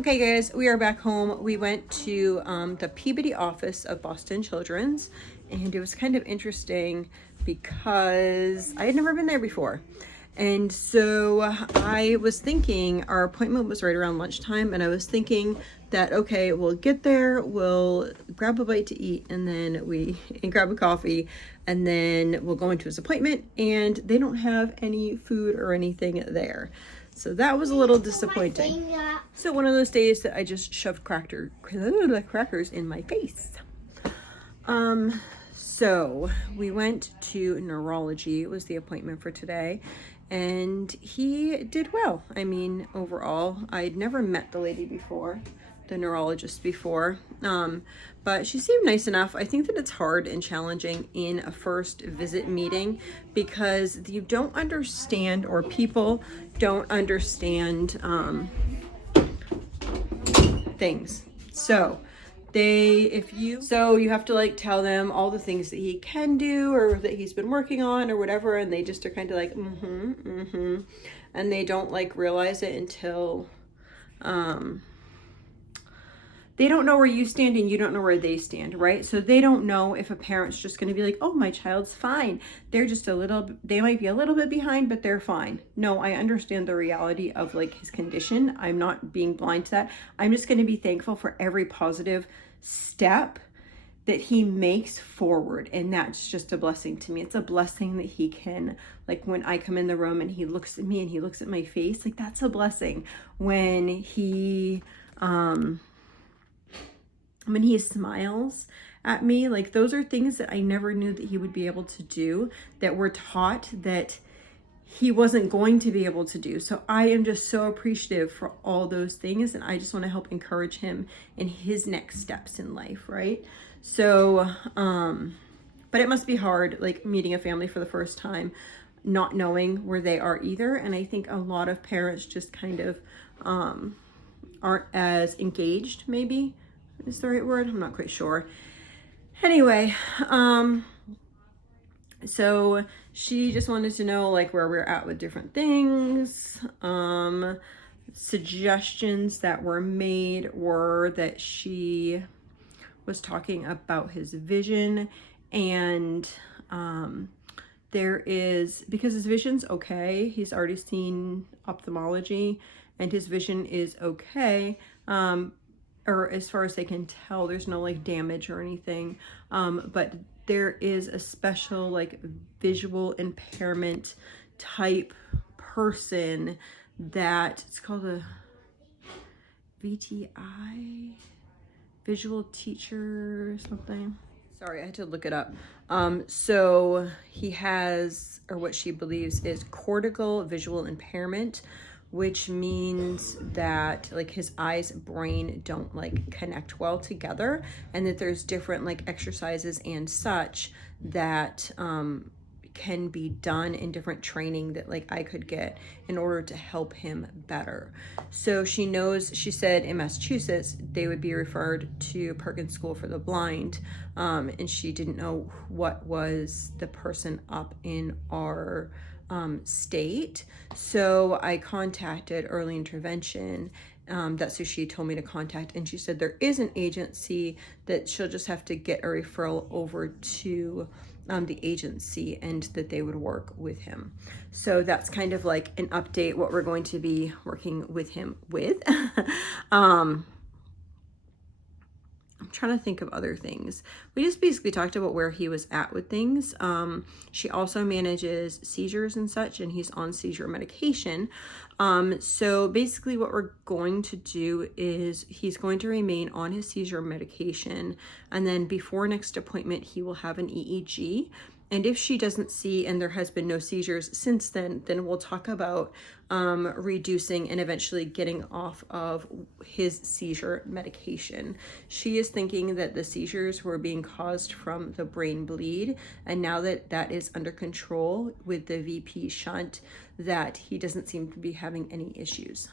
Okay guys, we are back home. We went to the Peabody office of Boston Children's, and it was kind of interesting because I had never been there before. And so I was thinking, our appointment was right around lunchtime, and I was thinking that, okay, we'll get there, we'll grab a bite to eat, and then and grab a coffee, and then we'll go into his appointment, and they don't have any food or anything there. So that was a little disappointing. So one of those days that I just shoved crackers in my face. So we went to neurology. It was the appointment for today, and he did well. I mean, overall, I'd never met the lady before, the neurologist before, but she seemed nice enough. I think that it's hard and challenging in a first visit meeting because you don't understand, or people don't understand things. So you have to like tell them all the things that he can do or that he's been working on or whatever, and they just are kind of like and they don't like realize it until they don't know where you stand and you don't know where they stand, right? So they don't know if a parent's just going to be like, oh, my child's fine. They're just they might be a little bit behind, but they're fine. No, I understand the reality of like his condition. I'm not being blind to that. I'm just going to be thankful for every positive step that he makes forward. And that's just a blessing to me. It's a blessing that he can, like when I come in the room and he looks at me and he looks at my face, like that's a blessing. When he smiles at me, like those are things that I never knew that he would be able to do, that we're taught that he wasn't going to be able to do. So I am just so appreciative for all those things, and I just want to help encourage him in his next steps in life, right? So but it must be hard, like meeting a family for the first time, not knowing where they are either. And I think a lot of parents just kind of aren't as engaged, maybe is the right word. I'm not quite sure. Anyway, so she just wanted to know like where we're at with different things. Suggestions that were made were that she was talking about his vision, and because his vision's okay, he's already seen ophthalmology and his vision is okay, or as far as they can tell, there's no like damage or anything, but there is a special like visual impairment type person that it's called a VTI, visual teacher or something. Sorry, I had to look it up. So he has, or what she believes is, cortical visual impairment, which means that like his eyes, brain don't like connect well together, and that there's different like exercises and such that can be done in different training that like I could get in order to help him better. So she said in Massachusetts they would be referred to Perkins School for the Blind, and she didn't know what was the person up in our state. So I contacted early intervention. That's who she told me to contact, and she said there is an agency that she'll just have to get a referral over to the agency, and that they would work with him. So that's kind of like an update what we're going to be working with him with. I'm trying to think of other things. We just basically talked about where he was at with things. She also manages seizures and such, and he's on seizure medication. So basically what we're going to do is he's going to remain on his seizure medication, and then before next appointment he will have an EEG. And if she doesn't see and there has been no seizures since then we'll talk about reducing and eventually getting off of his seizure medication. She is thinking that the seizures were being caused from the brain bleed, and now that that is under control with the VP shunt, that he doesn't seem to be having any issues.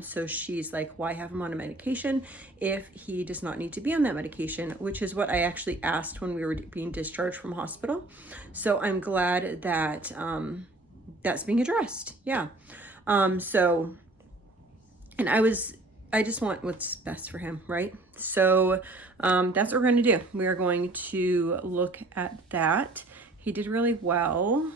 So she's like, why have him on a medication if he does not need to be on that medication, which is what I actually asked when we were being discharged from hospital. So I'm glad that that's being addressed. Yeah. And I just want what's best for him, right? So that's what we're going to do. We are going to look at that. He did really well.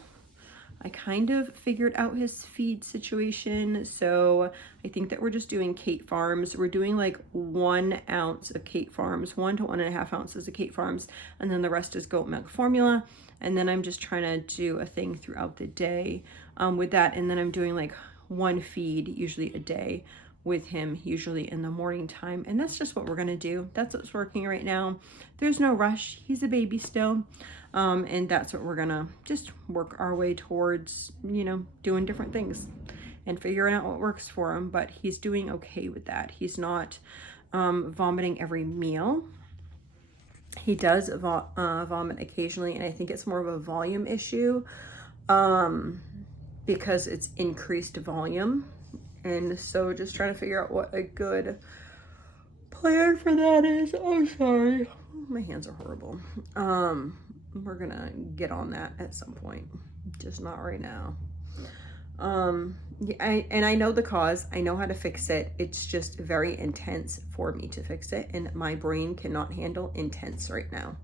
I kind of figured out his feed situation. So I think that we're just doing Kate Farms. We're doing like 1 ounce of Kate Farms, 1 to 1.5 ounces of Kate Farms, and then the rest is goat milk formula. And then I'm just trying to do a thing throughout the day with that. And then I'm doing like 1 feed, usually a day, with him, usually in the morning time. And that's just what we're gonna do. That's what's working right now. There's no rush. He's a baby still. And that's what we're gonna just work our way towards, you know, doing different things and figuring out what works for him. But he's doing okay with that. He's not vomiting every meal. He does vomit occasionally, and I think it's more of a volume issue because it's increased volume. And so just trying to figure out what a good plan for that is. Oh, sorry. My hands are horrible. We're gonna get on that at some point, just not right now. Yeah, and I know the cause. I know how to fix it. It's just very intense for me to fix it, and my brain cannot handle intense right now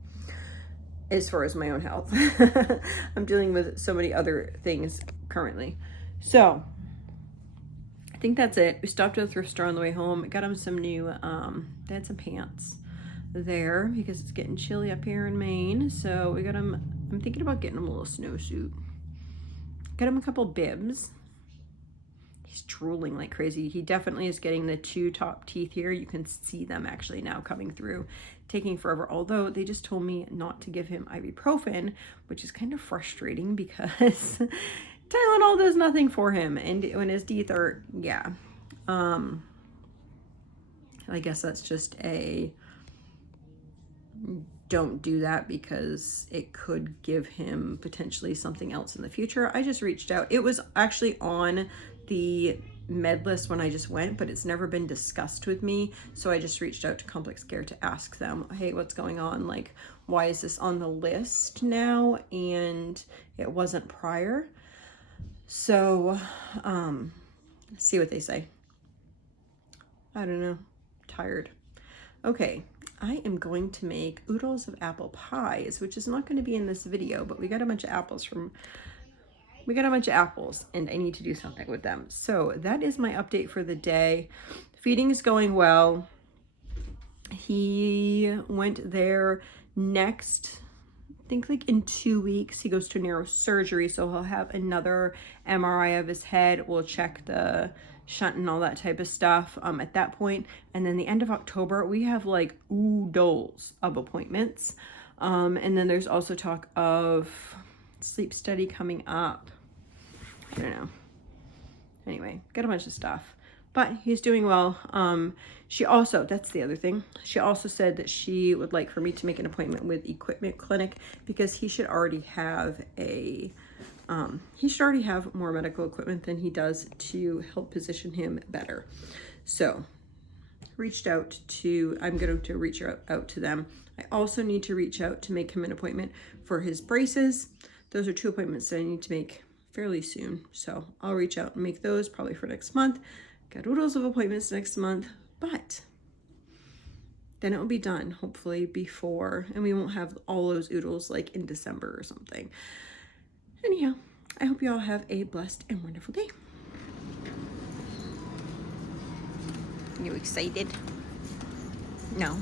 as far as my own health. I'm dealing with so many other things currently. So I think that's it. We stopped at the thrift store on the way home. Got him some new, they had some pants there because it's getting chilly up here in Maine. So we got him, I'm thinking about getting him a little snowsuit. Got him a couple bibs. He's drooling like crazy. He definitely is getting the 2 top teeth here. You can see them actually now coming through, taking forever. Although they just told me not to give him ibuprofen, which is kind of frustrating because Tylenol does nothing for him. And when his teeth are, yeah. I guess that's just a don't do that because it could give him potentially something else in the future. I just reached out. It was actually on the med list when I just went, but it's never been discussed with me. So I just reached out to Complex Care to ask them, hey, what's going on? Like, why is this on the list now? And it wasn't prior. So, see what they say. I don't know. Tired. Okay. I am going to make oodles of apple pies, which is not going to be in this video, but we got a bunch of apples and I need to do something with them. So that is my update for the day. Feeding is going well. He went there next, I think like in 2 weeks, he goes to neurosurgery. So he'll have another MRI of his head. We'll check the shunt and all that type of stuff at that point. And then the end of October, we have like oodles of appointments. And then there's also talk of sleep study coming up. I don't know. Anyway, got a bunch of stuff. But he's doing well. She also, that's the other thing. She also said that she would like for me to make an appointment with Equipment Clinic because he should already have more medical equipment than he does to help position him better. So reached out to, I'm going to reach out to them. I also need to reach out to make him an appointment for his braces. Those are 2 appointments that I need to make fairly soon. So I'll reach out and make those probably for next month. Got oodles of appointments next month, but then it will be done hopefully before, and we won't have all those oodles like in December or something. Anyhow, I hope you all have a blessed and wonderful day. You excited? No.